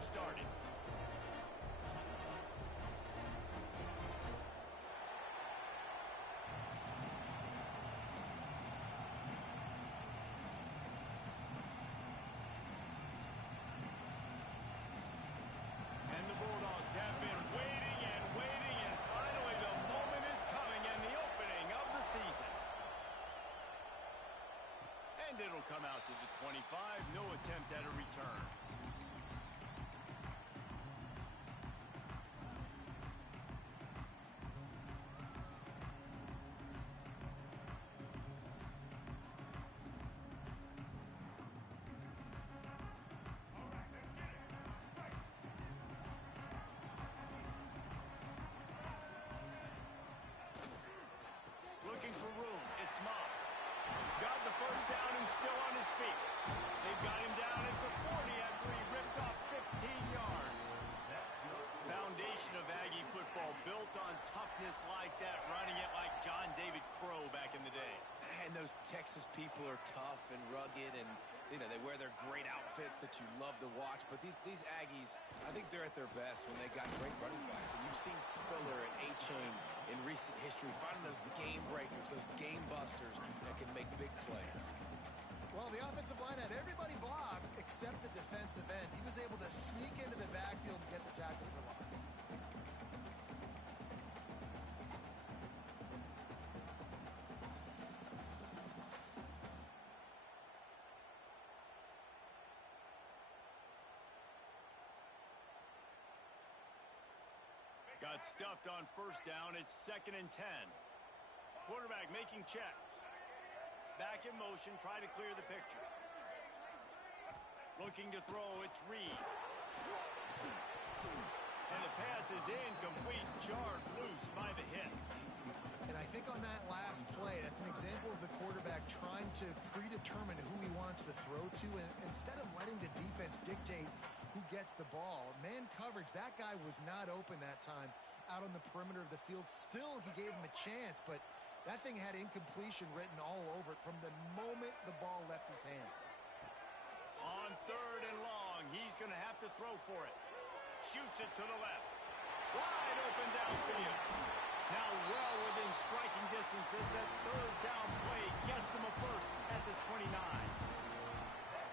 game started. And the Bulldogs have been waiting and waiting, and finally the moment is coming and the opening of the season. And it'll come out to the 25. No attempt at a return. Looking for room. It's Moss. Got the first down and still on his feet. They've got him down at the 40 after he ripped off 15 yards. Foundation of Aggie football built on toughness like that, running it like John David Crow back in the day. And those Texas people are tough and rugged, and you know they wear their great outfits that you love to watch. But these Aggies, I think they're at their best when they got great running backs. And you've seen Spiller and A-Chain in recent history finding those game breakers, those game busters that can make big plays. Well, the offensive line had everybody blocked except the defensive end. He was able to sneak into the backfield and get the tackle for loss. Got stuffed on first down. It's 2nd and 10. Quarterback making checks. Back in motion, try to clear the picture. Looking to throw, it's Reed. And the pass is incomplete, jarred loose by the hit. And I think on that last play, that's an example of the quarterback trying to predetermine who he wants to throw to, and instead of letting the defense dictate who gets the ball. Man coverage, that guy was not open that time out on the perimeter of the field. Still, he gave him a chance, but that thing had incompletion written all over it from the moment the ball left his hand. On 3rd and long, he's going to have to throw for it. Shoots it to the left. Wide open downfield. Now well within striking distance as that 3rd down play gets him a first at the 29.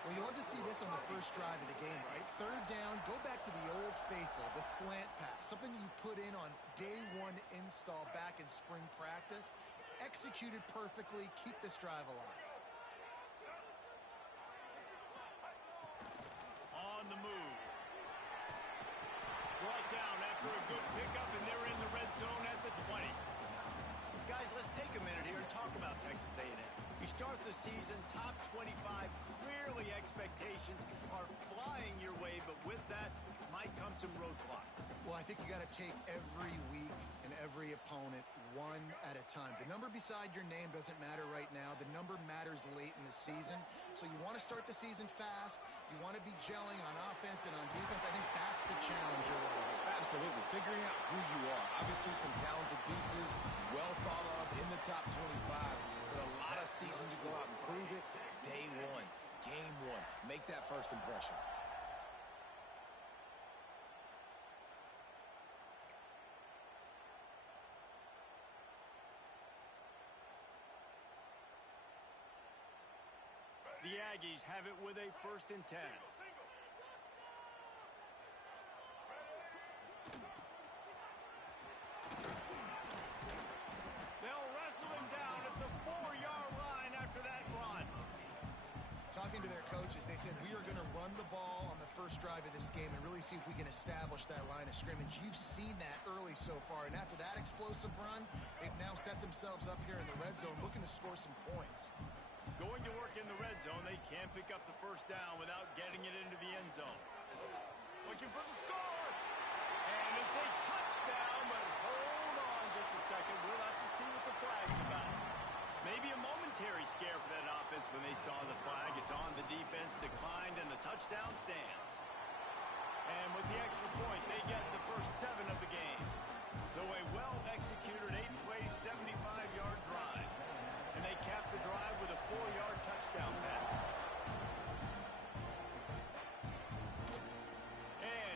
Well, you love to see this on the first drive of the game, right? 3rd down, go back to the old faithful, the slant pass, something you put in on day 1 install back in spring practice. Executed perfectly, keep this drive alive. On the move. Brought down after a good pickup, and they're in the red zone at the 20. Guys, let's take a minute here and talk about Texas A&M. You start the season top 25. Clearly expectations are flying your way, but with that might come some roadblocks. Well, I think you got to take every week and every opponent one at a time. The number beside your name doesn't matter right now. The number matters late in the season. So you want to start the season fast. You want to be gelling on offense and on defense. I think that's the challenge early. Absolutely. Figuring out who you are. Obviously some talented pieces, well thought of in the top 25, but a lot of season to go out and prove it. Day 1, game 1. Make that first impression. The Aggies have it with a 1st and 10. They'll wrestle him down at the 4-yard line after that run. Talking to their coaches, they said, we are going to run the ball on the first drive of this game and really see if we can establish that line of scrimmage. You've seen that early so far, and after that explosive run, they've now set themselves up here in the red zone looking to score some points. Going to work in the red zone, they can't pick up the first down without getting it into the end zone. Looking for the score! And it's a touchdown, but hold on just a second. We'll have to see what the flag's about. Maybe a momentary scare for that offense when they saw the flag. It's on the defense, declined, and the touchdown stands. And with the extra point, they get the first 7 of the game. So a well-executed 8-play, 75-yard drive. And they cap the drive with a 4-yard touchdown pass. And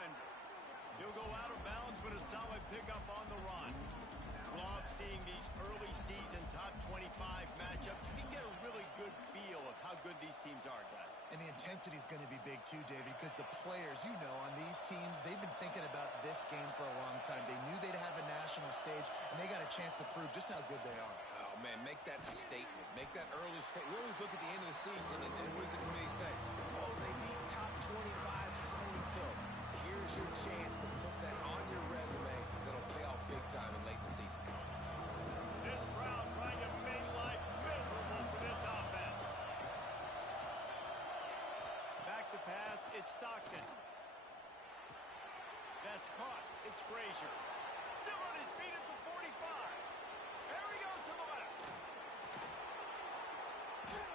defender. He'll go out of bounds, but a solid pickup on the run. Love seeing these early season top 25 matchups. You can get a really good feel of how good these teams are, guys. And the intensity is going to be big too, David, because the players, you know, on these teams, they've been thinking about this game for a long time. They knew they'd have a national stage, and they got a chance to prove just how good they are. Oh, man, make that statement. Make that early statement. We always look at the end of the season, and what does the committee say? Oh, they beat top 25 so-and-so. Here's your chance to put that on your resume that'll pay off big time in late in the season. This crowd trying to make life miserable for this offense. Back to pass, it's Stockton. That's caught. It's Frazier. Still on his feet at the 45. There he goes to the left.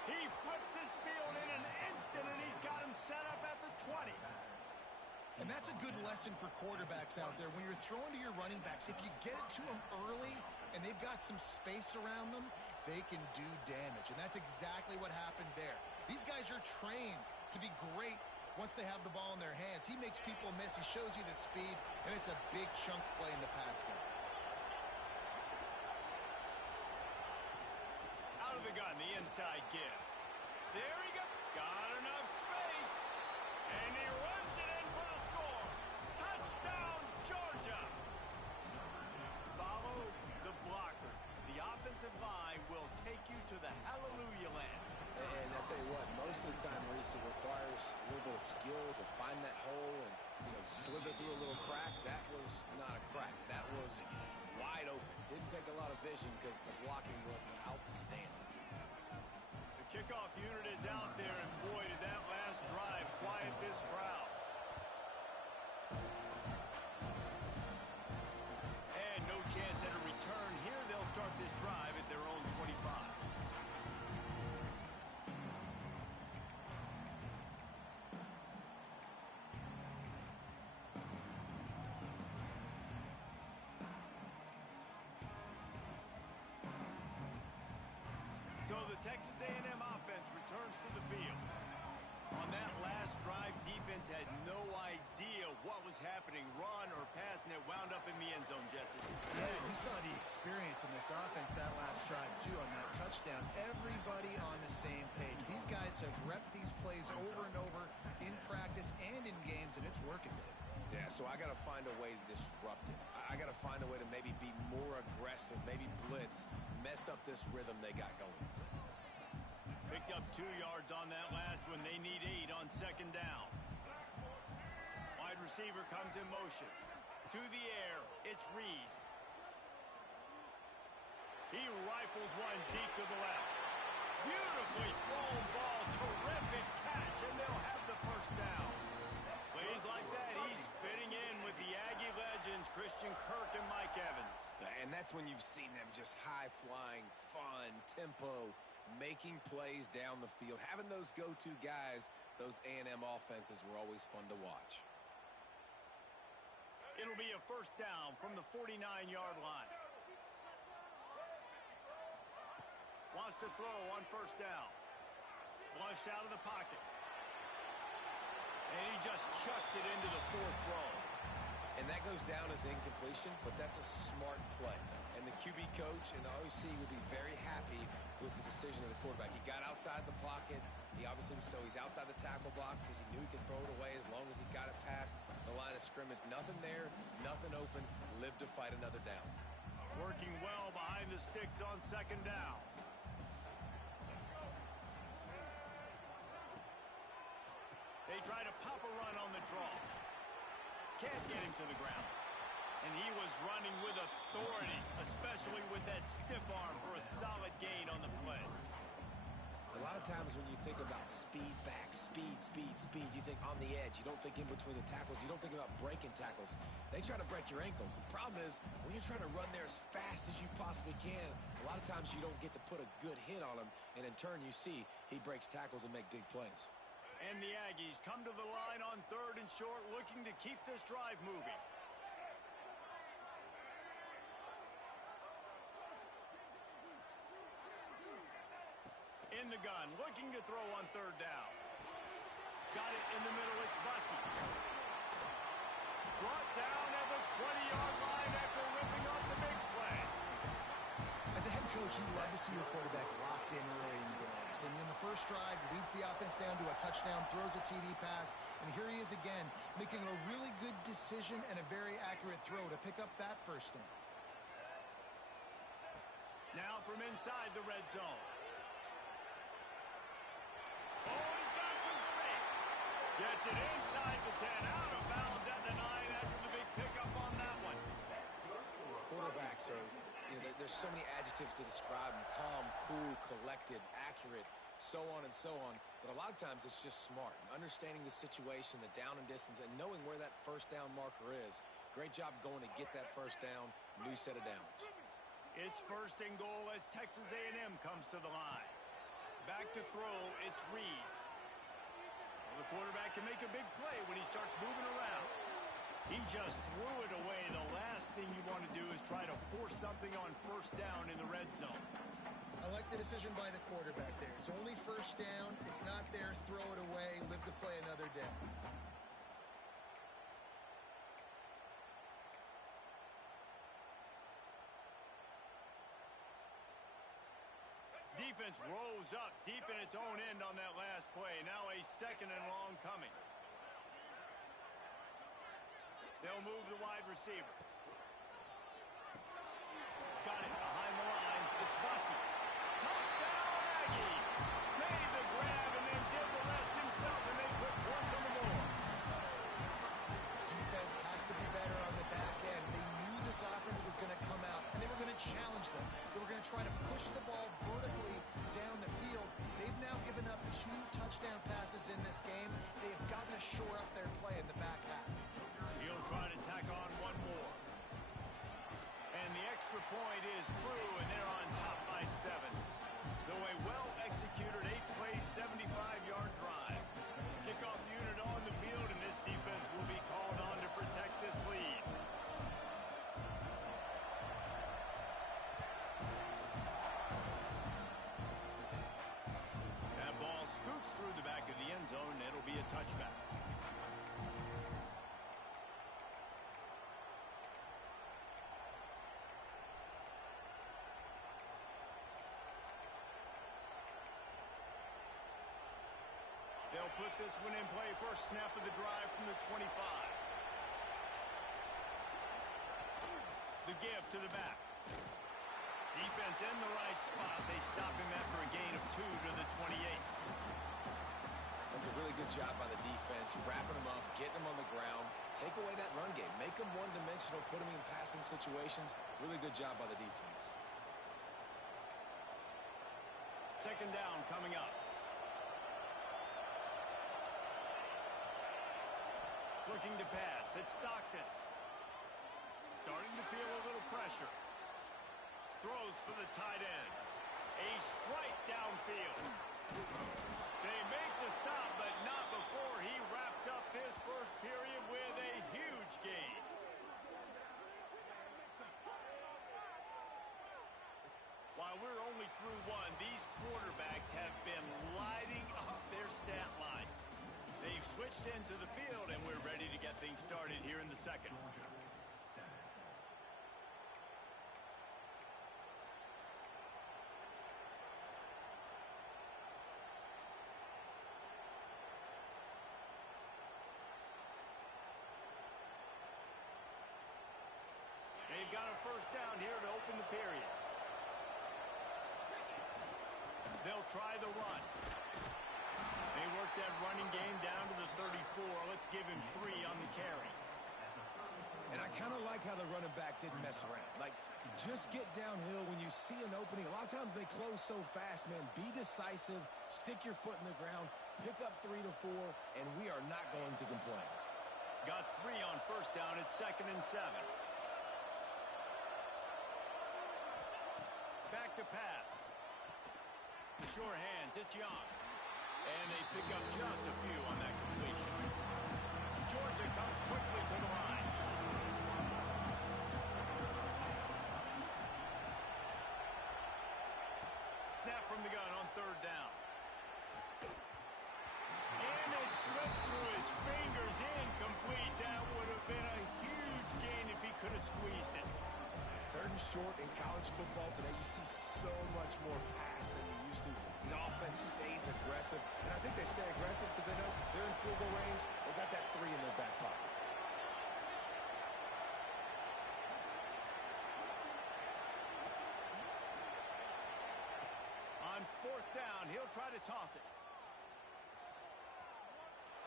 He flips his field in an instant, and he's got him set up at the 20. And that's a good lesson for quarterbacks out there. When you're throwing to your running backs, if you get it to them early and they've got some space around them, they can do damage. And that's exactly what happened there. These guys are trained to be great once they have the ball in their hands. He makes people miss. He shows you the speed, and it's a big chunk play in the pass game. Out of the gun, the inside give. There he goes. Got enough space. And he runs it in for the score. Touchdown, Georgia. Follow the blockers. The offensive line will take you to the hallelujah land. And I tell you what, most of the time, Reese, it requires a little bit of skill to find that hole and, you know, slither through a little crack. That was not a crack. That was wide open. Didn't take a lot of vision because the blocking was outstanding. The kickoff unit is out there, and boy, did that last drive quiet this crowd. And no chance at a return here. They'll start this drive at their own 25. So the Texas A&M offense returns to the field. On that last drive, defense had no idea what was happening. Run or pass, and it wound up in the end zone, Jesse. Yeah, we saw the experience in this offense that last drive, too, on that touchdown. Everybody on the same page. These guys have repped these plays over and over in practice and in games, and it's working, Dave. Yeah, so I got to find a way to disrupt it. I got to find a way to maybe be more aggressive, maybe blitz, mess up this rhythm they got going. Picked up 2 yards on that last one. They need 8 on second down. Wide receiver comes in motion. To the air, it's Reed. He rifles one deep to the left. Beautifully thrown ball. Terrific catch, and they'll have the first down. Plays like that, he's fitting in with the Aggie legends, Christian Kirk and Mike Evans. And that's when you've seen them just high-flying, fun, tempo, making plays down the field. Having those go-to guys, those A&M offenses were always fun to watch. It'll be a first down from the 49-yard line. Wants to throw on first down. Flushed out of the pocket. And he just chucks it into the 4th row. And that goes down as incompletion, but that's a smart play. And the QB coach and the OC would be very happy with the decision of the quarterback. He got outside the pocket. He obviously was, so he's outside the tackle boxes. He knew he could throw it away as long as he got it past the line of scrimmage. Nothing there, nothing open. Live to fight another down. Working well behind the sticks on second down. They try to pop a run on the draw. Can't get him to the ground. And he was running with authority, especially with that stiff arm for a solid gain on the play. A lot of times when you think about speed back, speed, you think on the edge. You don't think in between the tackles. You don't think about breaking tackles. They try to break your ankles. The problem is when you're trying to run there as fast as you possibly can, a lot of times you don't get to put a good hit on him. And in turn, you see he breaks tackles and make big plays. And the Aggies come to the line on 3rd and short, looking to keep this drive moving. In the gun, looking to throw on 3rd down. Got it in the middle, it's Bussey. 20-yard line after ripping off the big play. As a head coach, you love to see your quarterback locked in early in games. And in the first drive, leads the offense down to a touchdown, throws a TD pass, and here he is again, making a really good decision and a very accurate throw to pick up that first down. Now from inside the red zone. Oh, he's got some space. Gets it inside the 10, out of bounds at the 9 after the big pickup on that one. Quarterbacks are, there's so many adjectives to describe them: calm, cool, collected, accurate, so on and so on. But a lot of times it's just smart, understanding the situation, the down and distance, and knowing where that first down marker is. Great job going to get that first down, new set of downs. It's first and goal as Texas A&M comes to the line. Back to throw, it's Reed. Well, the quarterback can make a big play when he starts moving around. He just threw it away. The last thing you want to do is try to force something on first down in the red zone. I like the decision by the quarterback there. It's only first down. It's not there. Throw it away. Live to play another day. Defense rose up deep in its own end on that last play. Now a second and long coming. They'll move the wide receiver. Got it behind the line. It's Bussey. Touchdown, Aggies! Made the grab and then did the rest himself, and they put points on the board. Defense has to be better on the back end. They knew this offense was going to come out, and they were going to challenge them. They were going to try to push the ball vertically down the field. They've now given up 2 touchdown passes in this game. They have got to shore up their play in the back half. He'll try to tack on one more. And the extra point is true, and they're on top by 7. So a well-executed 8-play, 75-yard drive. Kickoff unit on the field, and this defense will be called on to protect this lead. That ball scoots through the back of the end zone, and it'll be a touchback. They'll put this one in play. First snap of the drive from the 25. The give to the back. Defense in the right spot. They stop him after a gain of 2 to the 28. That's a really good job by the defense, wrapping them up, getting them on the ground. Take away that run game. Make them one-dimensional, put them in passing situations. Really good job by the defense. Second down coming up. Looking to pass. It's Stockton. Starting to feel a little pressure. Throws for the tight end. A strike downfield. They make the stop, but not before he wraps up this first period with a huge gain. While we're only through one, these quarterbacks have been lighting up their stat lines. They've switched into the field, and we're ready to get things started here in the second. They've got a first down here to open the period. They'll try the run. They work that running game down to the 34. Let's give him 3 on the carry. And I kind of like how the running back didn't mess around. Like, just get downhill when you see an opening. A lot of times they close so fast, man. Be decisive, stick your foot in the ground, pick up 3 to 4, and we are not going to complain. Got 3 on first down. It's 2nd and 7. Back to pass. The sure hands. It's Young. And they pick up just a few on that completion. Georgia comes quickly to the line. Snap from the gun on 3rd down. And it slips through his fingers, incomplete. That would have been a huge gain if he could short in college football today. You see so much more pass than you used to. The offense stays aggressive, and I think they stay aggressive because they know they're in field goal range. They got that 3 in their back pocket. On 4th down, he'll try to toss it.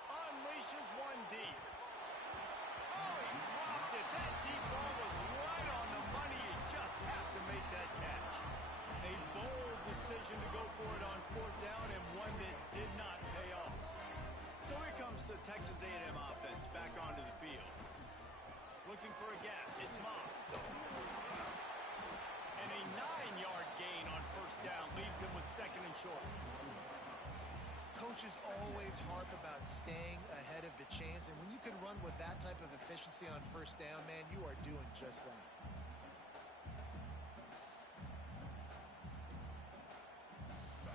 Unleashes one deep. Oh, he dropped it. That deep ball was right on the money. You just have to make that catch. A bold decision to go for it on 4th down, and one that did not pay off. So here comes the Texas A&M offense back onto the field. Looking for a gap. It's Moss. And a 9-yard gain on 1st down leaves him with 2nd and short. Coaches always harp about staying ahead of the chains, and when you can run with that type of efficiency on 1st down, man, you are doing just that.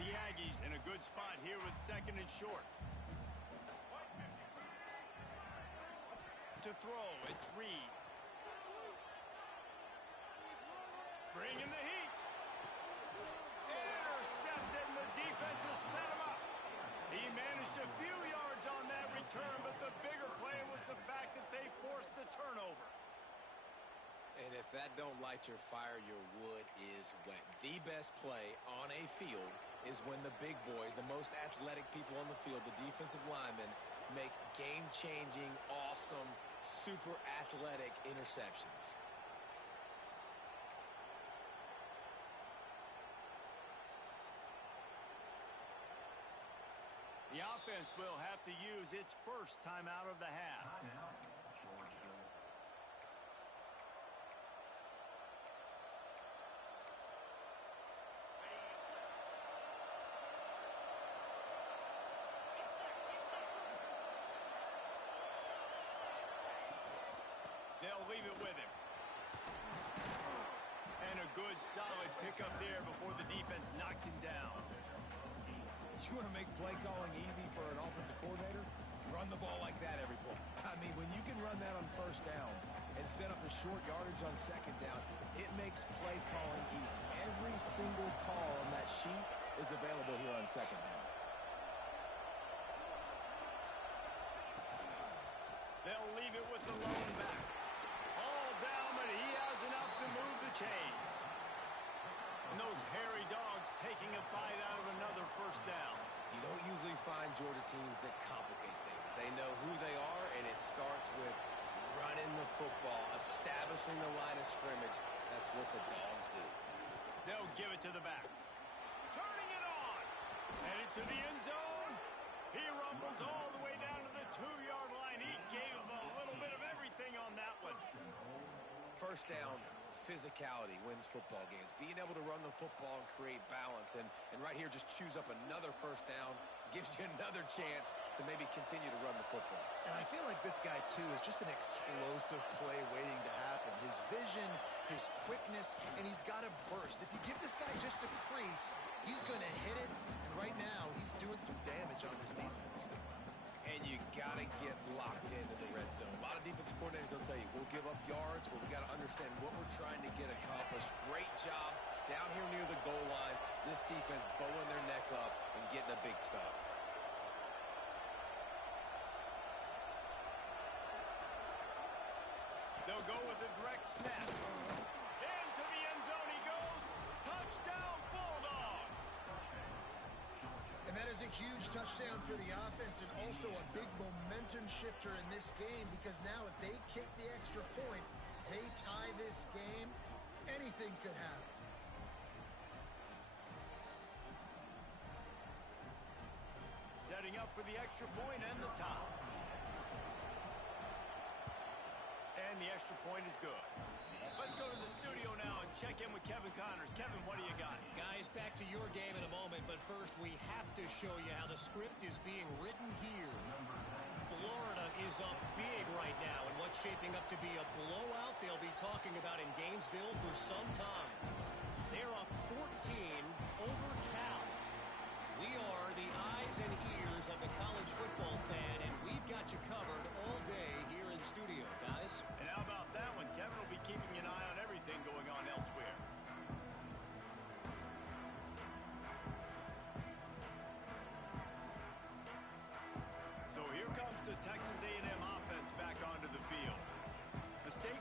The Aggies in a good spot here with 2nd and short. To throw, it's Reed. Bringing the heat. Intercepted, and the defense has set him up. He managed a few yards on that return, but the bigger play was the fact that they forced the turnover. And if that don't light your fire, your wood is wet. The best play on a field is when the big boy, the most athletic people on the field, the defensive linemen, make game-changing, awesome, super athletic interceptions. The offense will have to use its first timeout of the half. They'll leave it with him. And a good, solid pickup there before the defense knocks him down. You want to make play calling easy for an offensive coordinator? Run the ball like that every play. I mean, when you can run that on 1st down and set up a short yardage on 2nd down, it makes play calling easy. Every single call on that sheet is available here on 2nd down. They'll leave it with the lone back. All down, but he has enough to move the chains. And those hairy dogs taking a bite out of another 1st down. You don't usually find Georgia teams that complicate things. They know who they are, and it starts with running the football, establishing the line of scrimmage. That's what the dogs do. They'll give it to the back. Turning it on. Headed to the end zone. He rumbles all the way down to the 2-yard line. He gave him a little bit of everything on that one. 1st down, physicality wins football games. Being able to run the football and create balance. And right here, just choose up another 1st down. Gives you another chance to maybe continue to run the football. And I feel like this guy, too, is just an explosive play waiting to happen. His vision, his quickness, and he's got a burst. If you give this guy just a crease, he's going to hit it. And right now, he's doing some damage on this defense. And you got to get locked into the red zone. A lot of defensive coordinators will tell you, we'll give up yards, but we got to understand what we're trying to get accomplished. Great job down here near the goal line. This defense bowing their neck up and getting a big stop. They'll go with a direct snap. Into the end zone he goes. Touchdown, Bulldogs. And that is a huge touchdown for the offense and also a big momentum shifter in this game because now if they kick the extra point, they tie this game, anything could happen. Setting up for the extra point and the top. And the extra point is good. Let's go to the studio now and check in with Kevin Connors. Kevin, what do you got? Guys, back to your game in a moment, but first we have to show you how the script is being written here. Florida is up big right now, and what's shaping up to be a blowout they'll be talking about in Gainesville for some time. They're up 14 over Cal. We are the eyes and ears of the college football fan, and we've got you covered all day here in studio, guys. And how about that one? Kevin will be keeping an eye on everything going on elsewhere.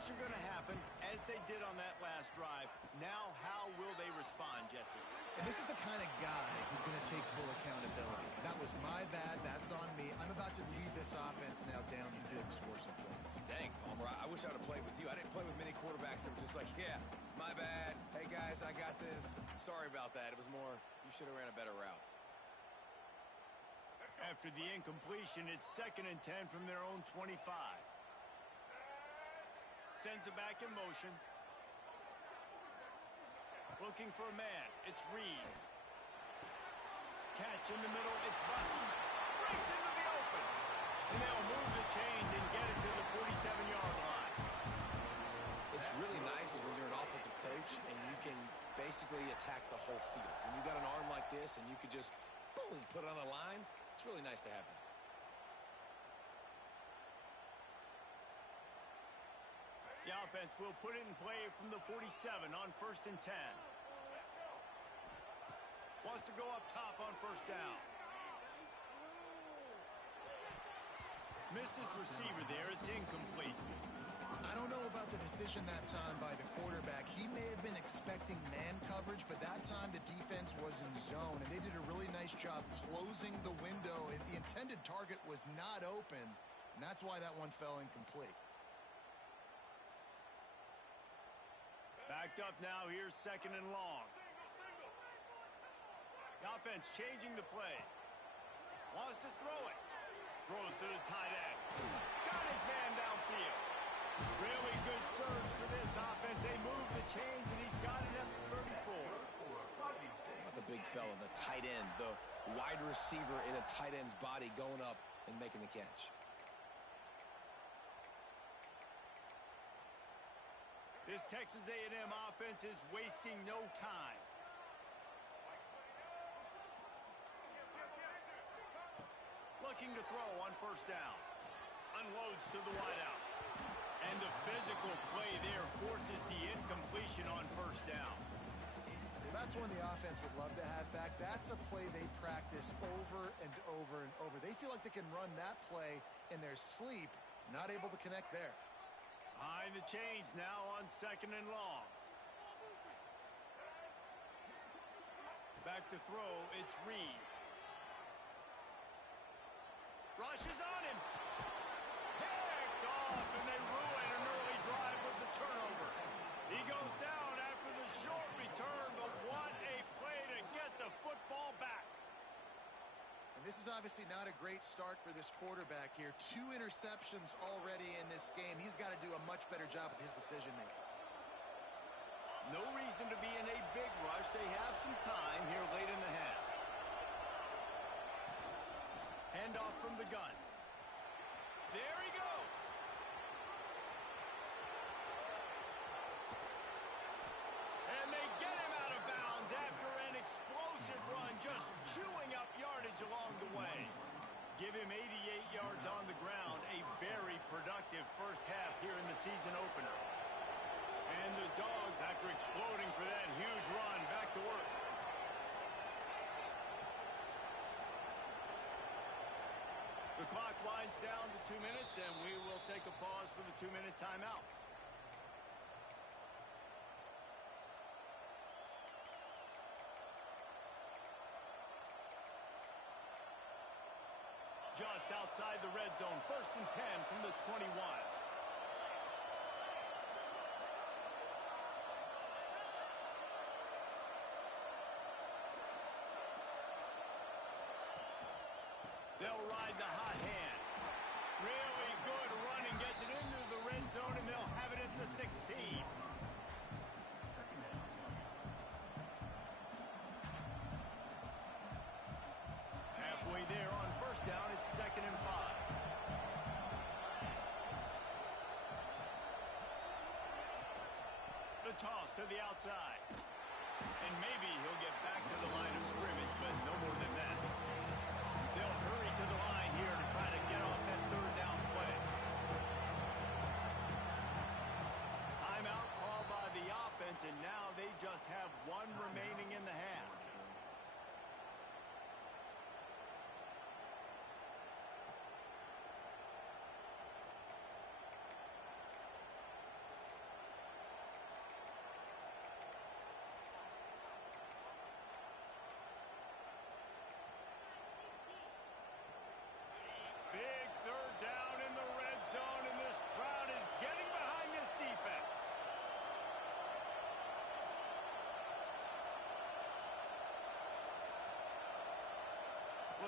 Mistakes are going to happen, as they did on that last drive. Now, how will they respond, Jesse? And this is the kind of guy who's going to take full accountability. That was my bad. That's on me. I'm about to lead this offense now down the field and score some points. Dang, Palmer, I wish I would have played with you. I didn't play with many quarterbacks that were just like, yeah, my bad. Hey, guys, I got this. Sorry about that. It was more, you should have ran a better route. After the incompletion, it's 2nd and 10 from their own 25. Sends it back in motion. Looking for a man. It's Reed. Catch in the middle. It's Bussey. Breaks into the open. And they'll move the chains and get it to the 47-yard line. It's really nice when you're an offensive coach and you can basically attack the whole field. When you got an arm like this and you could just, boom, put it on the line, it's really nice to have that. The offense will put it in play from the 47 on 1st and 10. Wants to go up top on 1st down. Missed his receiver there. It's incomplete. I don't know about the decision that time by the quarterback. He may have been expecting man coverage, but that time the defense was in zone, and they did a really nice job closing the window. The intended target was not open, and that's why that one fell incomplete. Backed up now. Here's 2nd and long. The offense changing the play. Wants to throw it. Throws to the tight end. Got his man downfield. Really good surge for this offense. They move the chains, and he's got it at the 34. Not the big fella, the tight end, the wide receiver in a tight end's body going up and making the catch. This Texas A&M offense is wasting no time. Looking to throw on 1st down. Unloads to the wideout. And the physical play there forces the incompletion on 1st down. That's one the offense would love to have back. That's a play they practice over and over and over. They feel like they can run that play in their sleep, not able to connect there. Behind the chains now on 2nd and long. Back to throw, it's Reed. Rushes on him. Picked off, and they ruin an early drive with the turnover. He goes down after the short return, but what a play to get the football back. And this is obviously not a great start for this quarterback here. 2 interceptions already in this game. He's got to do a much better job with his decision-making. No reason to be in a big rush. They have some time here late in the half. Handoff from the gun. There he goes. And they get him out of bounds after an explosive run, just chewing up yardage along the way. Give him 88 yards on the ground. A very productive first half here in the season opener. And the Dogs, after exploding for that huge run, back to work. The clock winds down to 2 minutes, and we will take a pause for the 2-minute timeout. Just outside the red zone, 1st and 10 from the 21. They'll ride the hot hand. Really good running, gets it into the red zone, and they'll have it at the 16. Halfway there on 1st down, it's 2nd and 5. The toss to the outside. And maybe he'll get back to the line of scrimmage, but no more than that. They'll hurry to the line here to try to get off that 3rd down play. Timeout called by the offense, and now they just have 1 remaining in the half.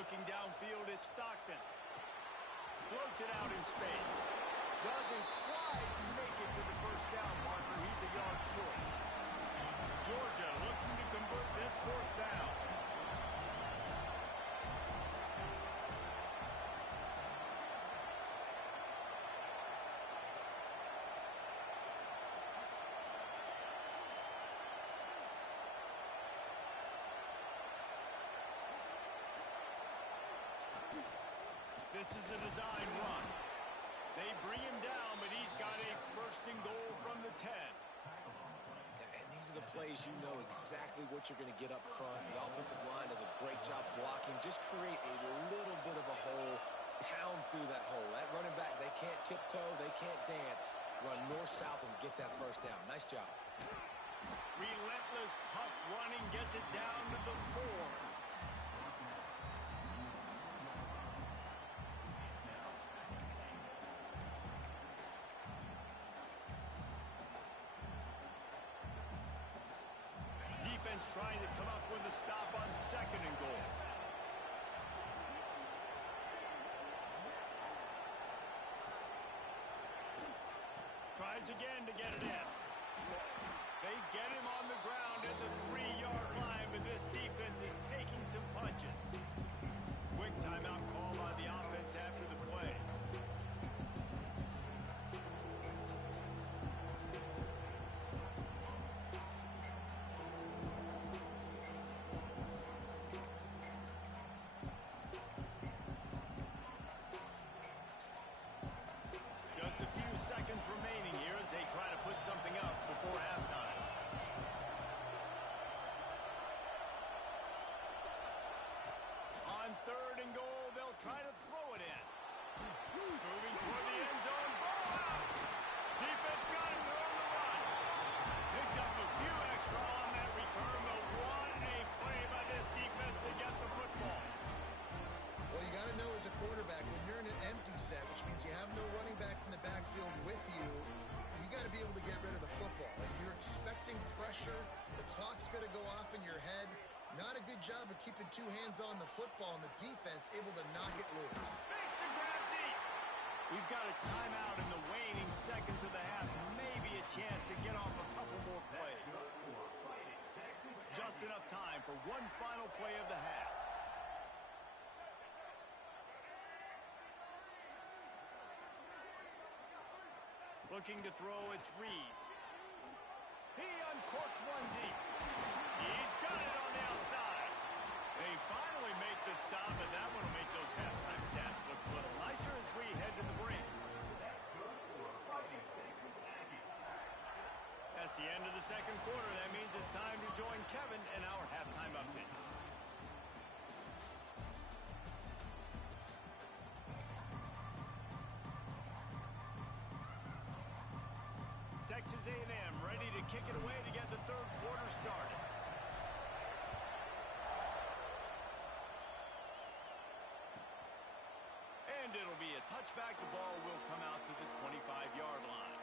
Looking downfield, it's Stockton. Floats it out in space. Doesn't quite make it to the first down marker. He's a yard short. Georgia looking to convert this fourth down. This is a design run. They bring him down, but he's got a first and goal from the 10. And these are the plays you know exactly what you're going to get up front. The offensive line does a great job blocking. Just create a little bit of a hole, pound through that hole. That running back, they can't tiptoe, they can't dance. Run north-south and get that first down. Nice job. Relentless, tough running gets it down to the 4. Trying to come up with a stop on second and goal. Tries again to get it in. They get him on the ground at the 3-yard line, but this defense is taking some punches. Quick timeout call by the offense after the play. Seconds remaining here as they try to put something up before halftime. On third and goal, they'll try to throw it in. Moving toward the end zone. Ball out. Defense got him. They're on the run. Picked up a few extra on that return, but what a play by this defense to get the football. Well, you got to know as a quarterback, when you're in an empty set, which means you have no running backs in the backfield with you, you got to be able to get rid of the football. And you're expecting pressure. The clock's going to go off in your head. Not a good job of keeping two hands on the football, and the defense able to knock it loose. Makes the grab deep. We've got a timeout in the waning seconds of the half. Maybe a chance to get off a couple more plays. Just enough time for one final play of the half. Looking to throw, it's Reed. He uncorks one deep. He's got it on the outside. They finally make the stop, and that one will make those halftime stats look a little nicer as we head to the break. That's the end of the second quarter. That means it's time to join Kevin in our halftime update. Texas A&M ready to kick it away to get the third quarter started. And it'll be a touchback. The ball will come out to the 25-yard line.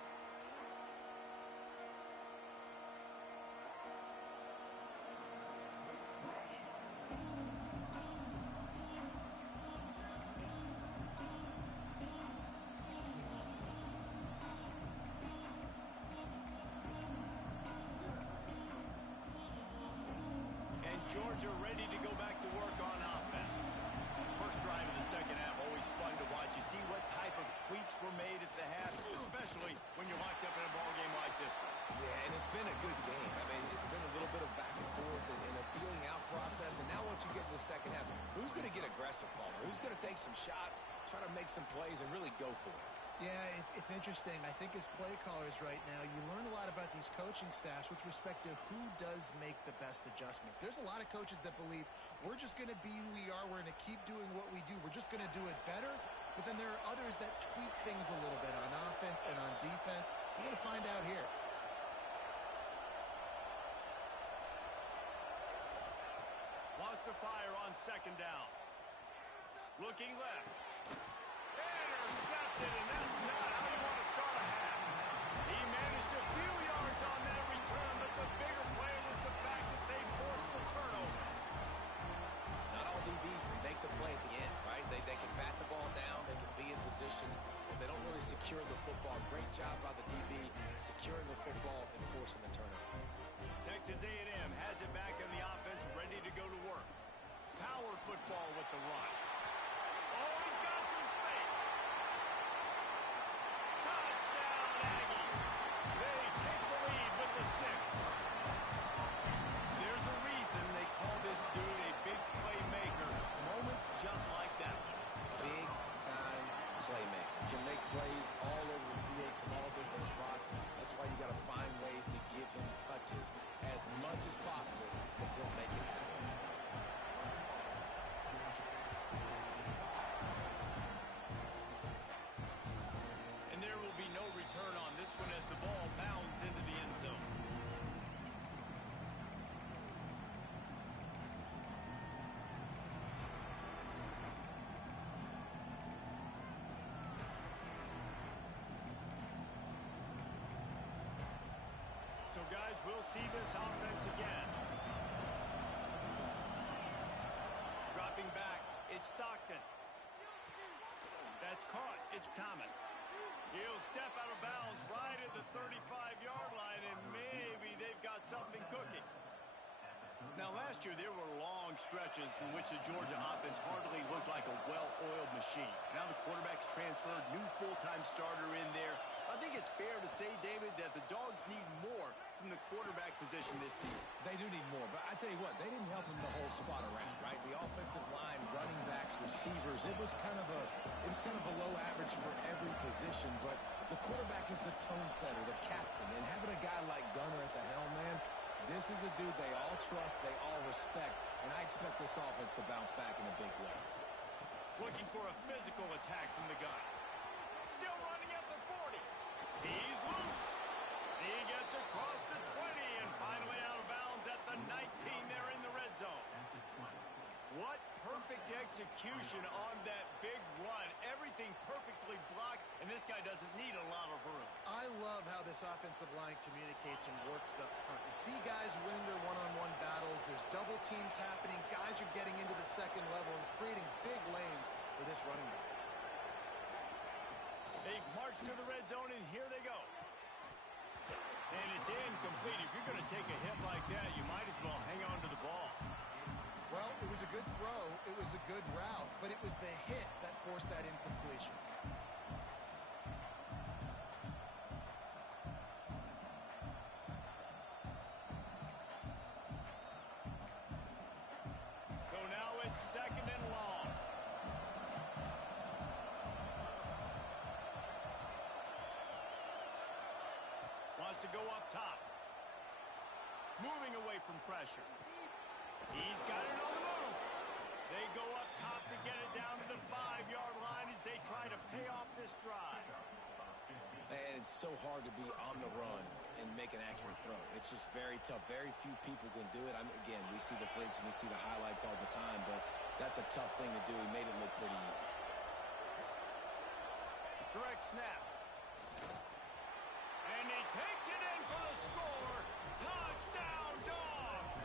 Georgia ready to go back to work on offense. First drive of the second half, always fun to watch. You see what type of tweaks were made at the half, especially when you're locked up in a ball game like this one. Yeah, and it's been a good game. I mean, it's been a little bit of back and forth and a feeling out process. And now once you get to the second half, who's going to get aggressive, Palmer? Who's going to take some shots, try to make some plays, and really go for it? Yeah, it's interesting. I think as play callers right now, you learn a lot about these coaching staffs with respect to who does make the best adjustments. There's a lot of coaches that believe we're just going to be who we are. We're going to keep doing what we do. We're just going to do it better. But then there are others that tweak things a little bit on offense and on defense. We're going to find out here. Wants to fire on second down. Looking left. Intercepted, and that's not how you want to start a half. He managed a few yards on that return, but the bigger play was the fact that they forced the turnover. Not all DBs make the play at football. Great job by the DB, securing the football and forcing the turnover. Texas A&M has it back in the offense, ready to go to work. Power football with the run. Oh, he's got some space. Touchdown, Aggie. They take the lead with the 6. There's a reason they call this dude a big playmaker. Moments just like that one. Big-time playmaker. Can make plays all over the field from all different spots. That's why you got to find ways to give him touches as much as possible, because he'll make it happen. And there will be no return on this one as the ball bounds into the end zone. So, guys, we'll see this offense again. Dropping back, it's Stockton. That's caught, it's Thomas. He'll step out of bounds right at the 35-yard line, and maybe they've got something cooking. Now, last year, there were long stretches in which the Georgia offense hardly looked like a well-oiled machine. Now the quarterback's transferred, new full-time starter in there. I think it's fair to say, David, that the Dogs need more from the quarterback position this season. They do need more, but I tell you what, they didn't help him the whole spot around, right? The offensive line, running backs, receivers, it was kind of below average for every position, but the quarterback is the tone setter, the captain, and having a guy like Gunner at the helm, man, this is a dude they all trust, they all respect, and I expect this offense to bounce back in a big way. Looking for a physical attack from the gun. Still running at the 40. He's loose. He gets across the 20 and finally out of bounds at the 19 there in the red zone. What perfect execution on that big run. Everything perfectly blocked, and this guy doesn't need a lot of room. I love how this offensive line communicates and works up front. You see guys winning their one-on-one battles. There's double teams happening. Guys are getting into the second level and creating big lanes for this running back. They march to the red zone, and here they go. And it's incomplete. If you're going to take a hit like that, you might as well hang on to the ball. Well, it was a good throw. It was a good route, but it was the hit that forced that incompletion. So now it's second and long. Wants to go up top. Moving away from pressure. He's got it on the move. They go up top to get it down to the 5-yard line as they try to pay off this drive. And it's so hard to be on the run and make an accurate throw. It's just very tough. Very few people can do it. Again, we see the freaks and we see the highlights all the time, but that's a tough thing to do. He made it look pretty easy. Direct snap. And he takes it in for the score. Touchdown, Dogs!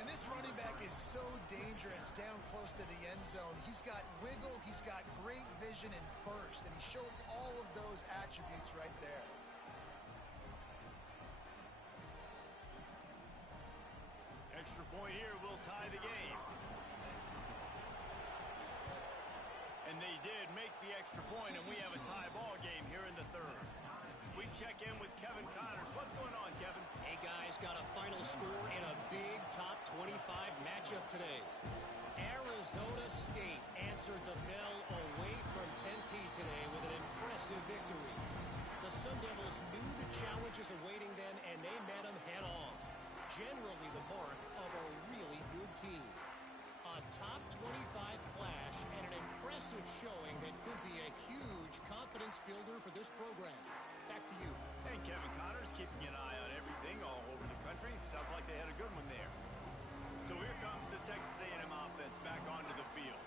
And this running back is so dangerous down close to the end zone. He's got wiggle, he's got great vision and burst, and he showed all of those attributes right there. Extra point here will tie the game. And they did make the extra point, and we have a tie ball game here in the third. We check in with Kevin Connors. What's going on, Kevin? Hey, guys, got a final score in a big top 25 matchup today. Arizona State answered the bell away from Tempe today with an impressive victory. The Sun Devils knew the challenges awaiting them, and they met them head-on. Generally the mark of a really good team. A top 25 clash and an impressive showing that could be a huge confidence builder for this program. Back to you. And Kevin Connors keeping an eye on everything all over the country. Sounds like they had a good one there. So here comes the Texas A&M offense back onto the field.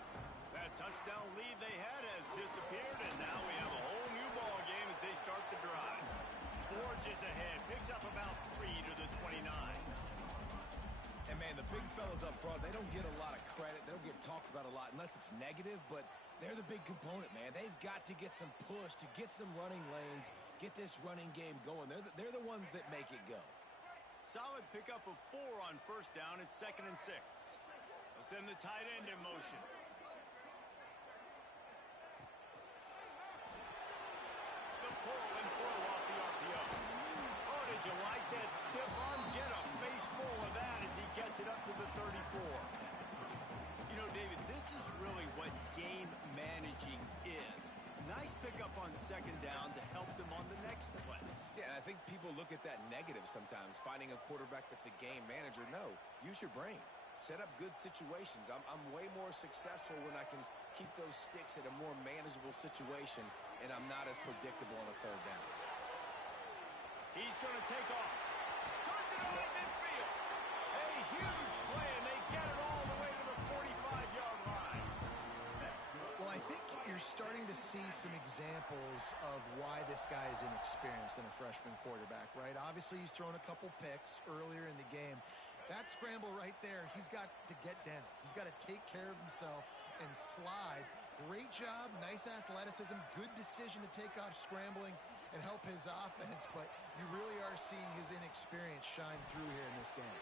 That touchdown lead they had has disappeared, and now we have a whole new ball game as they start the drive. Forges ahead, picks up about 3 to the 29. And, man, the big fellas up front, they don't get a lot of credit. They don't get talked about a lot unless it's negative, but They're the big component, man. They've got to get some push, to get some running lanes, get this running game going. They're the ones that make it go. Solid pickup of 4 on first down. It's 2nd and 6. They'll send the tight end in motion. The pull and throw off the RPO. Oh, did you like that stiff arm? Get a face full of that as he gets it up to the 34. You know, David, this is really what game managing is. Nice pickup on 2nd down to help them on the next play. Yeah, I think people look at that negative sometimes, finding a quarterback that's a game manager. No, use your brain. Set up good situations. I'm way more successful when I can keep those sticks at a more manageable situation, and I'm not as predictable on a 3rd down. He's going to take off. Turns it over midfield. A huge play, and they get it all the way to the 45-yard line. Well, I think you're starting to see some examples of why this guy is inexperienced than a freshman quarterback, right? Obviously, he's thrown a couple picks earlier in the game. That scramble right there, he's got to get down. He's got to take care of himself and slide. Great job, nice athleticism, good decision to take off scrambling and help his offense, but you really are seeing his inexperience shine through here in this game.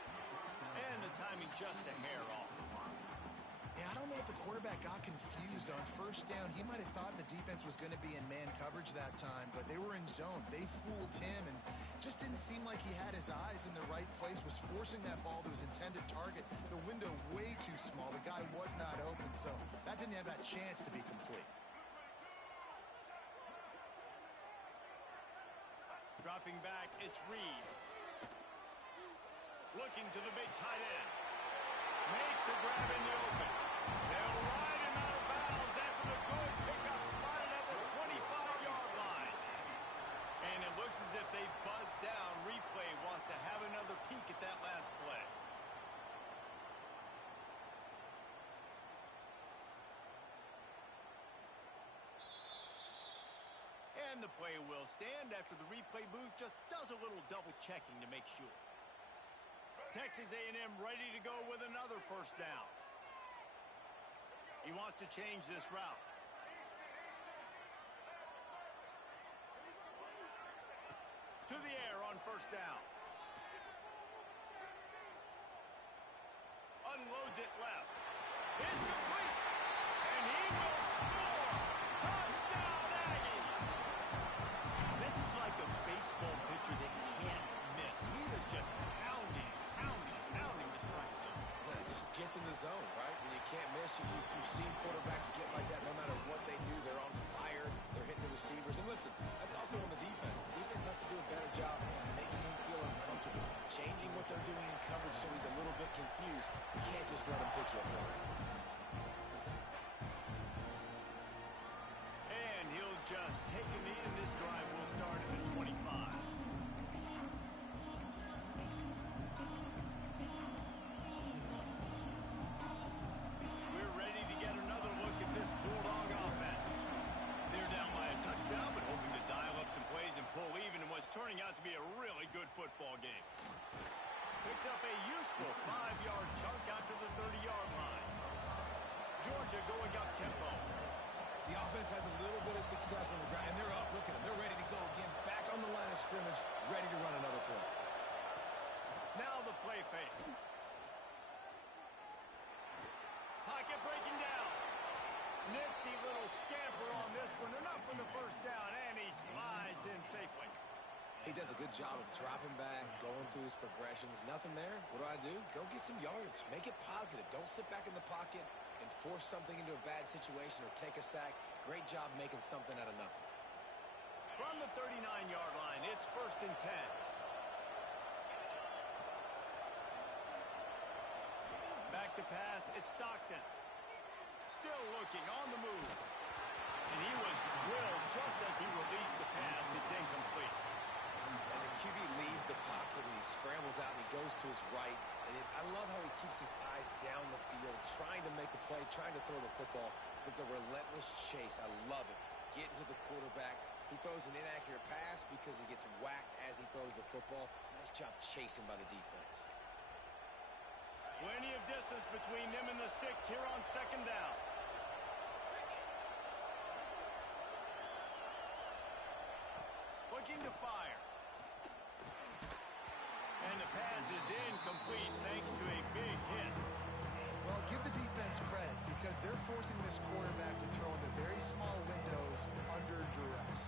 And the timing just a hair off. Yeah, I don't know if the quarterback got confused on first down. He might have thought the defense was going to be in man coverage that time, but they were in zone. They fooled him and just didn't seem like he had his eyes in the right place, was forcing that ball to his intended target. The window way too small. The guy was not open, so that didn't have that chance to be complete. Dropping back, it's Reed. Looking to the big tight end. Makes a grab in the open. They'll ride him out of bounds after the good pickup spotted at the 25-yard line. And it looks as if they buzzed down. Replay wants to have another peek at that last play. And the play will stand after the replay booth just does a little double checking to make sure. Texas A&M ready to go with another first down. He wants to change this route. To the air on first down. Unloads it left. It's complete. And he will score. Touchdown, Aggie. This is like a baseball pitcher that can't miss. He is just pounding the strike zone. Yeah, it just gets in the zone, right? When you can't miss, you've seen quarterbacks get like that no matter what they do. They're on fire. They're hitting the receivers. And listen, that's also on the defense. The defense has to do a better job making him feel uncomfortable, changing what they're doing in coverage so he's a little bit confused. You can't just let him pick you apart. And he'll just take a knee, and this drive will start at the 25. We're ready to get another look at this Bulldog offense. They're down by a touchdown, but hoping to dial up some plays and pull even in what's turning out to be a really good football game. Picks up a useful 5-yard chunk after the 30-yard line. Georgia going up tempo. The offense has a little bit of success on the ground, and they're up. Look at them. They're ready to go again. Back on the line of scrimmage, ready to run another play. Now the play fake. Pocket breaking down. Nifty little scamper on this one. Enough for the first down, and he slides in safely. He does a good job of dropping back, going through his progressions. Nothing there. What do? Go get some yardage. Make it positive. Don't sit back in the pocket and force something into a bad situation or take a sack. Great job making something out of nothing. From the 39-yard line, it's 1st and 10. Back to pass, it's Stockton. Still looking on the move. And he was drilled just as he released the pass. It's incomplete. And the QB leaves the pocket and he scrambles out and he goes to his right. And I love how he keeps his eyes down the field, trying to make a play, trying to throw the football. But the relentless chase, I love it. Getting to the quarterback. He throws an inaccurate pass because he gets whacked as he throws the football. Nice job chasing by the defense. Plenty of distance between them and the sticks here on 2nd down. is incomplete thanks to a big hit. Well, give the defense credit because they're forcing this quarterback to throw into very small windows under duress.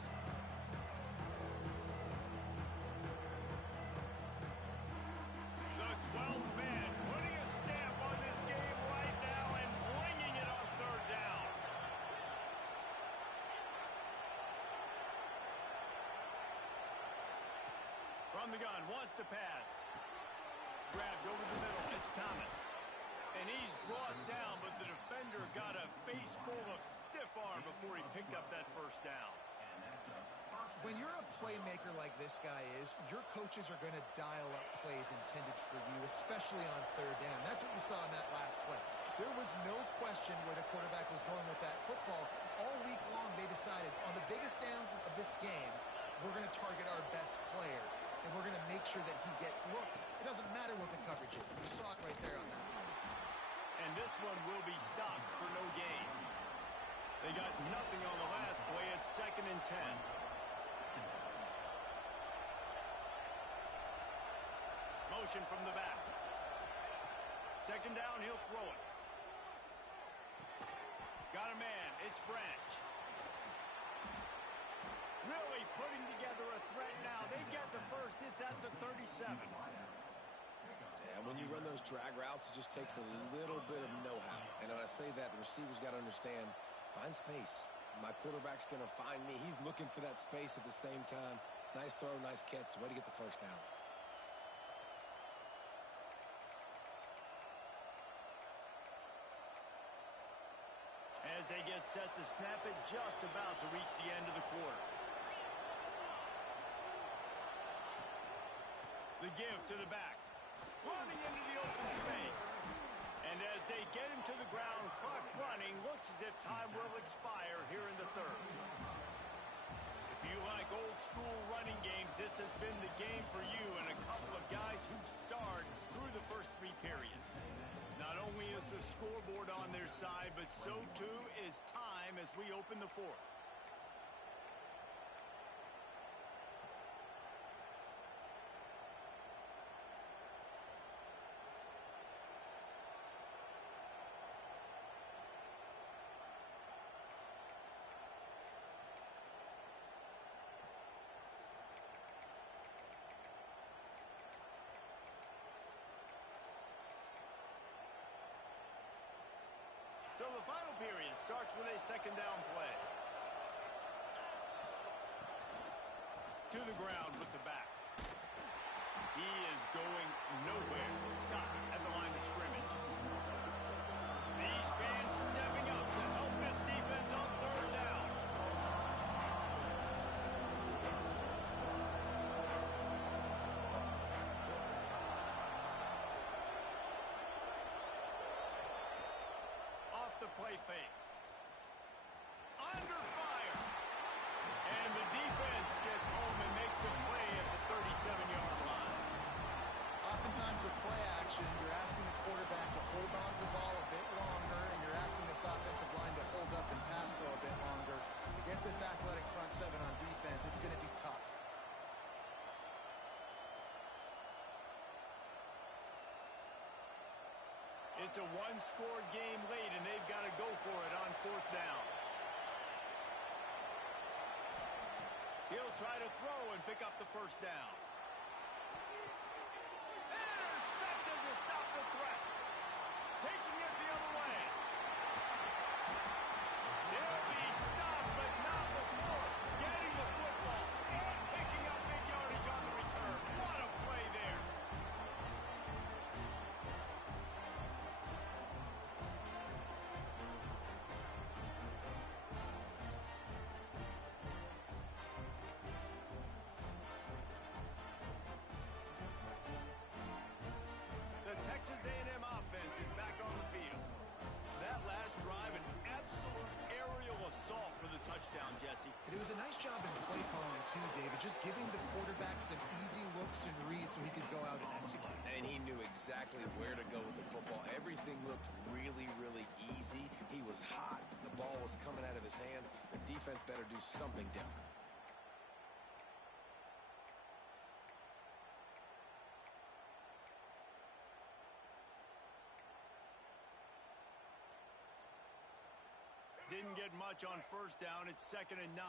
The 12th man putting a stamp on this game right now and bringing it on third down. From the gun, wants to pass. Grabbed over the middle. It's Thomas. And he's brought down, but the defender got a face full of stiff arm before he picked up that first down. When you're a playmaker like this guy is, your coaches are going to dial up plays intended for you, especially on third down. That's what you saw in that last play. There was no question where the quarterback was going with that football. All week long, they decided on the biggest downs of this game, we're going to target our best player, and we're going to make sure that he gets looks. It doesn't matter what the coverage is. You saw it right there on that one. And this one will be stopped for no gain. They got nothing on the last play. It's 2nd and 10. Motion from the back. 2nd down, he'll throw it. Got a man. It's Branch. Really putting together a threat now. They get the first. It's at the 37. And when you run those drag routes, it just takes a little bit of know-how. And when I say that, the receiver's got to understand, find space. My quarterback's going to find me. He's looking for that space at the same time. Nice throw, nice catch. Way to get the first down. As they get set to snap it, just about to reach the end of the quarter. The give to the back. Running into the open space. And as they get him to the ground, clock running, looks as if time will expire here in the third. If you like old school running games, this has been the game for you and a couple of guys who starred through the first 3 periods. Not only is the scoreboard on their side, but so too is time as we open the fourth. So the final period starts with a 2nd down play. To the ground with the back. He is going nowhere. Stop at the line of scrimmage. These fans stepping up to help this defense on third down. The play fake. Under fire. And the defense gets home and makes a play at the 37-yard line. Oftentimes with play action, you're asking the quarterback to hold on to the ball a bit longer, and you're asking this offensive line to hold up and pass pro a bit longer. Against this athletic front 7 on defense, it's going to be tough. It's a one-score game late, and they've got to go for it on 4th down. He'll try to throw and pick up the first down. Intercepted to stop the threat. Taking it the other way. He'll be stopped, but not before getting the football and picking up big yardage on the return. What a play there. The Texas A&M offense is back on the field. That last drive, an absolute aerial assault for the touchdown, Jesse. And it was a nice job in play calling too, David, just giving the quarterback some easy looks and reads so he could go out and execute. And he knew exactly where to go with the football. Everything looked really, really easy. He was hot. The ball was coming out of his hands. The defense better do something different. didn't get much on first down. It's 2nd and 9.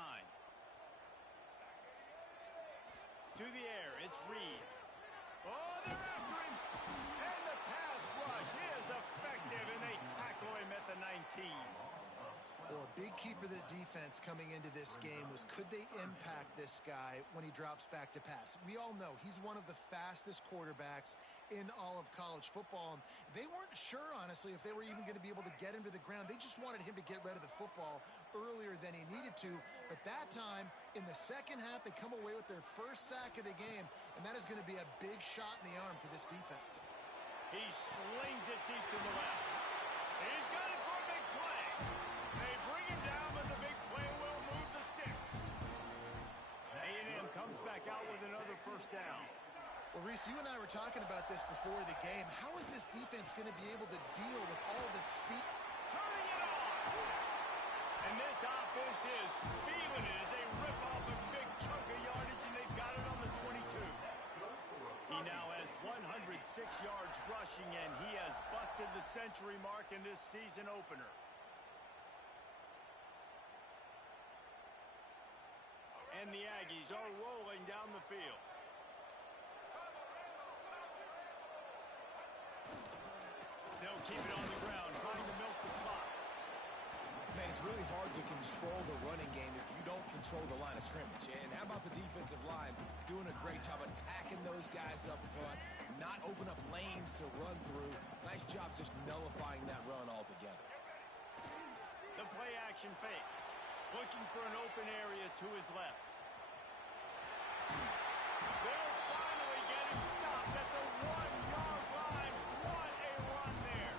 To the air, it's Reed. Oh, they're after him. And the pass rush is effective, and they tackle him at the 19. Well, a big key for this defense coming into this game was could they impact this guy when he drops back to pass? We all know he's one of the fastest quarterbacks in all of college football. They weren't sure, honestly, if they were even going to be able to get him to the ground. They just wanted him to get rid of the football earlier than he needed to. But that time, in the second half, they come away with their first sack of the game, and that is going to be a big shot in the arm for this defense. He slings it deep to the left. He's got it for a big play. They bring him down, but the big play will move the sticks. A&M comes back out with another first down. Well, Reese, you and I were talking about this before the game. How is this defense going to be able to deal with all this speed? Turning it on! And this offense is feeling it as they rip off a big chunk of yardage, and they've got it on the 22. He now has 106 yards rushing, and he has busted the century mark in this season opener. And the Aggies are rolling down the field. They'll keep it on the ground, trying to milk the clock. Man, it's really hard to control the running game if you don't control the line of scrimmage. And how about the defensive line doing a great job attacking those guys up front, not open up lanes to run through. Nice job just nullifying that run altogether. The play-action fake. Looking for an open area to his left. They'll finally get him stopped at the 1-yard line. What a run there.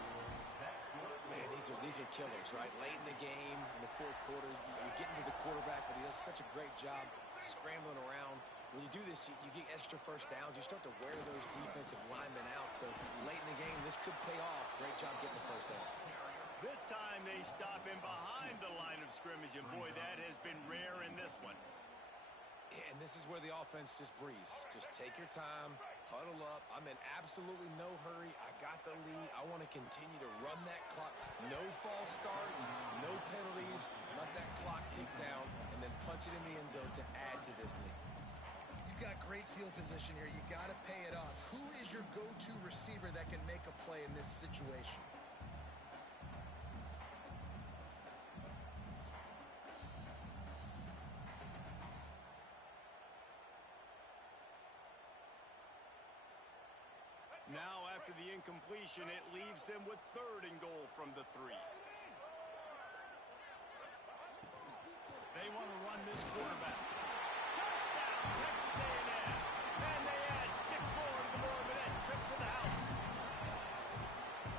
Man, these are killers, right? Late in the game, in the fourth quarter, you're getting to the quarterback, but he does such a great job scrambling around. When you do this, you get extra first downs. You start to wear those defensive linemen out. So late in the game, this could pay off. Great job getting the first down. This time they stop him behind the line of scrimmage, and boy, that has been rare in this one. And this is where the offense just breathes. Just take your time, huddle up. I'm in absolutely no hurry. I got the lead. I want to continue to run that clock. No false starts, no penalties. Let that clock tick down, and then punch it in the end zone to add to this lead. You've got great field position here. You got to pay it off. Who is your go-to receiver that can make a play in this situation? Now, after the incompletion, it leaves them with 3rd and goal from the 3. They want to run this quarterback. Touchdown, Texas A&M. And they add 6 more to the Moorman trip to the house.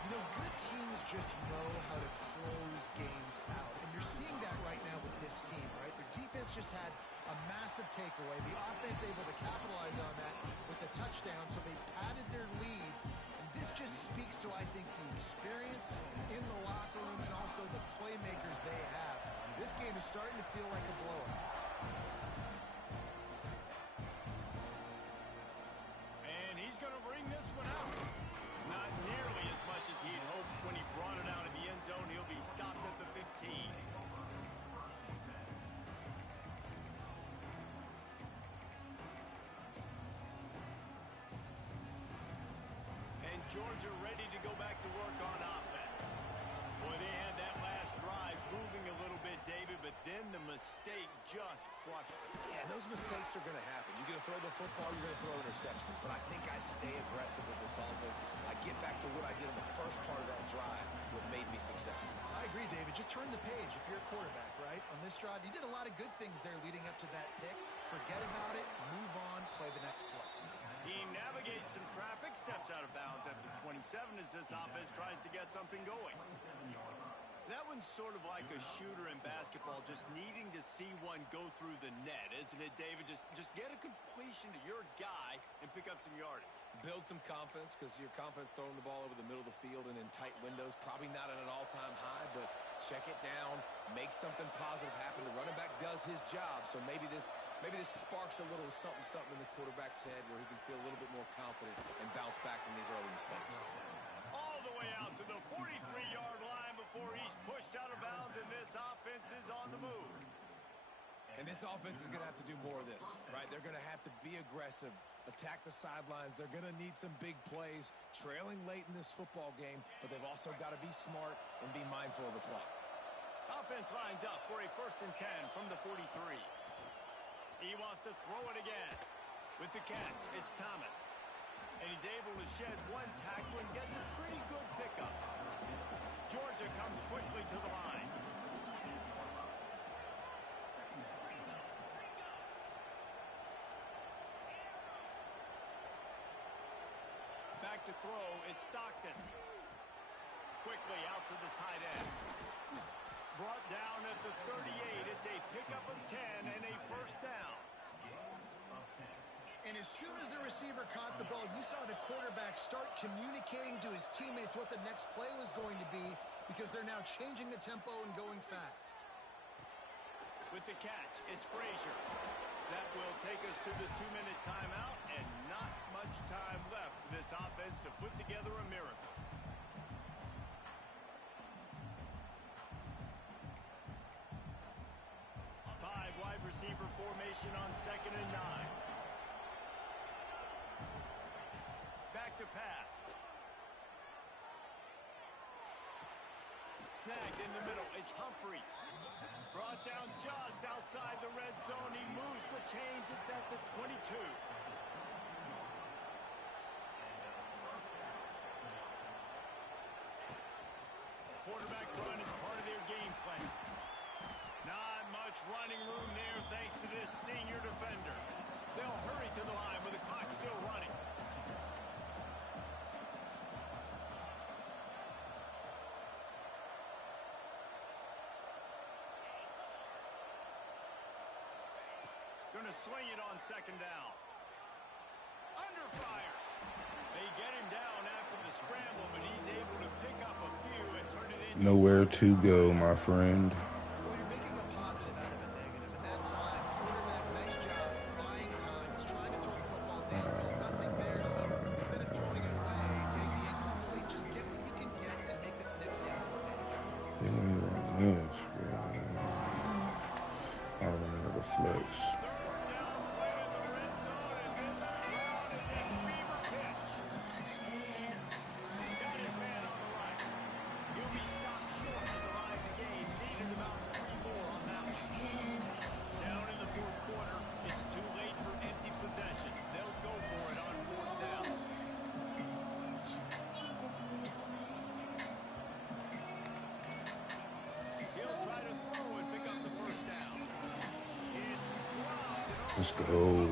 You know, good teams just know how to close games out. And you're seeing that right now with this team, right? Their defense just had a massive takeaway. The offense able to capitalize on that with a touchdown, so they padded their lead. And this just speaks to, I think, the experience in the locker room and also the playmakers they have. This game is starting to feel like a blowout. And he's going to bring this one out. Not nearly as much as he'd hoped when he brought it out of the end zone. He'll be stopped at the 15. And Georgia ready to go back to work on offense. Boy, they had that last drive moving a little bit, David, but then the mistake just crushed them. Yeah, those mistakes are going to happen. You're going to throw the football, you're going to throw interceptions. But I think I stay aggressive with this offense. I get back to what I did in the first part of that drive, what made me successful. I agree, David. Just turn the page if you're a quarterback, right? On this drive, you did a lot of good things there leading up to that pick. Forget about it, move on, play the next play. He navigates some traffic, steps out of bounds at the 27 as this offense tries to get something going. That one's sort of like a shooter in basketball, just needing to see one go through the net, isn't it, David? Just get a completion to your guy and pick up some yardage. Build some confidence, because your confidence throwing the ball over the middle of the field and in tight windows, probably not at an all-time high, but check it down, make something positive happen. The running back does his job, so maybe this Maybe this sparks a little something in the quarterback's head where he can feel a little bit more confident and bounce back from these early mistakes. All the way out to the 43-yard line before he's pushed out of bounds, and this offense is on the move. And this offense is going to have to do more of this, right? They're going to have to be aggressive, attack the sidelines. They're going to need some big plays, trailing late in this football game, but they've also got to be smart and be mindful of the clock. Offense lines up for a 1st and 10 from the 43. He wants to throw it again. With the catch, it's Thomas. And he's able to shed one tackle and gets a pretty good pickup. Georgia comes quickly to the line. Back to throw, it's Stockton. Quickly out to the tight end. Brought down at the 38. It's a pickup of 10 and a 1st down. And as soon as the receiver caught the ball, you saw the quarterback start communicating to his teammates what the next play was going to be because they're now changing the tempo and going fast. With the catch, it's Frazier. That will take us to the 2-minute timeout, and not much time left for this offense to put together a miracle. Five wide receiver formation on 2nd and 9. Back to pass. Snagged in the middle. It's Humphreys. Brought down just outside the red zone. He moves the chains. It's at the 22. Quarterback run is part of their game plan. Not much running room there thanks to this senior defender. They'll hurry to the line with the clock still running. Going to swing it on 2nd down. Under fire. They get him down after the scramble, but he's able to pick up a few and turn it into... Nowhere to go, my friend. Well, you're making a positive out of a negative. At that time, quarterback, nice job buying time. He's trying to throw the football downfield. Nothing there, so instead of throwing it away, getting the incomplete, just get what you can get and make this next down more manageable. They don't even run this, man. I don't even know the flex. Let's go.